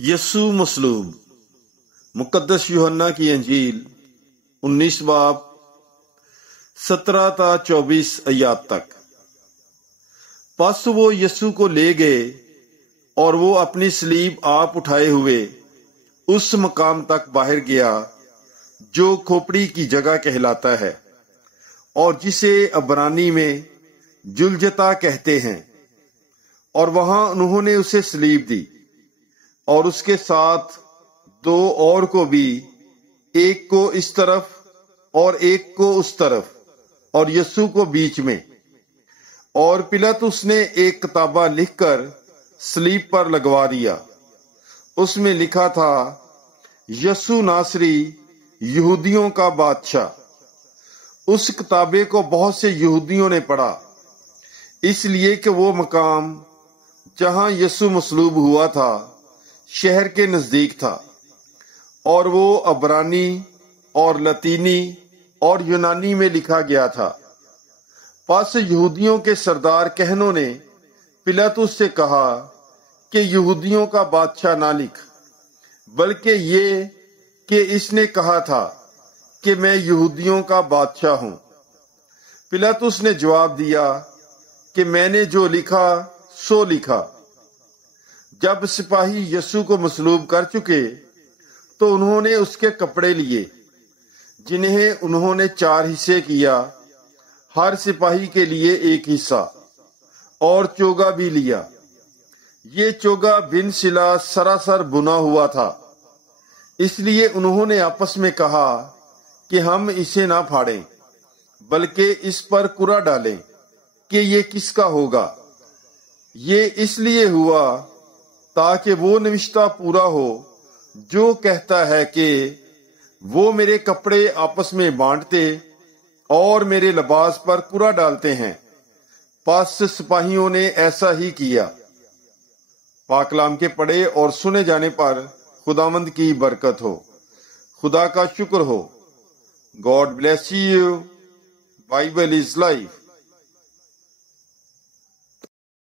यसू मसलूब। मुकद्दस यूहन्ना की अंजील 19 बाब 17 ता 24 आयत तक। पस वो यसू को ले गए और वो अपनी सलीब आप उठाए हुए उस मकाम तक बाहर गया जो खोपड़ी की जगह कहलाता है और जिसे अबरानी में जुलजता कहते हैं, और वहां उन्होंने उसे सलीब दी और उसके साथ दो और को भी, एक को इस तरफ और एक को उस तरफ, और यीशु को बीच में। और पिलातुस ने एक किताबा लिखकर सलीब पर लगवा दिया। उसमें लिखा था, यीशु नासरी यहूदियों का बादशाह। उस किताबे को बहुत से यहूदियों ने पढ़ा, इसलिए कि वो मकाम जहां यीशु मसलूब हुआ था शहर के नजदीक था, और वो अबरानी और लतीनी और यूनानी में लिखा गया था। पास यहूदियों के सरदार कहनों ने पिलातुस से कहा कि यहूदियों का बादशाह ना लिख, बल्कि ये कि इसने कहा था कि मैं यहूदियों का बादशाह हूं। पिलातुस ने जवाब दिया कि मैंने जो लिखा सो लिखा। जब सिपाही यीशु को मसलूब कर चुके तो उन्होंने उसके कपड़े लिए, जिन्हें उन्होंने 4 हिस्से किया, हर सिपाही के लिए एक हिस्सा, और चोगा भी लिया। ये चोगा बिन सिला सरासर बुना हुआ था, इसलिए उन्होंने आपस में कहा कि हम इसे ना फाड़ें, बल्कि इस पर कुरा डालें कि ये किसका होगा। ये इसलिए हुआ ताकि वो निविष्टा पूरा हो जो कहता है कि वो मेरे कपड़े आपस में बांटते और मेरे लिबास पर कुरा डालते हैं। पास सिपाहियों ने ऐसा ही किया। पाकलाम के पढ़े और सुने जाने पर खुदावंद की बरकत हो। खुदा का शुक्र हो। God bless you. Bible is life.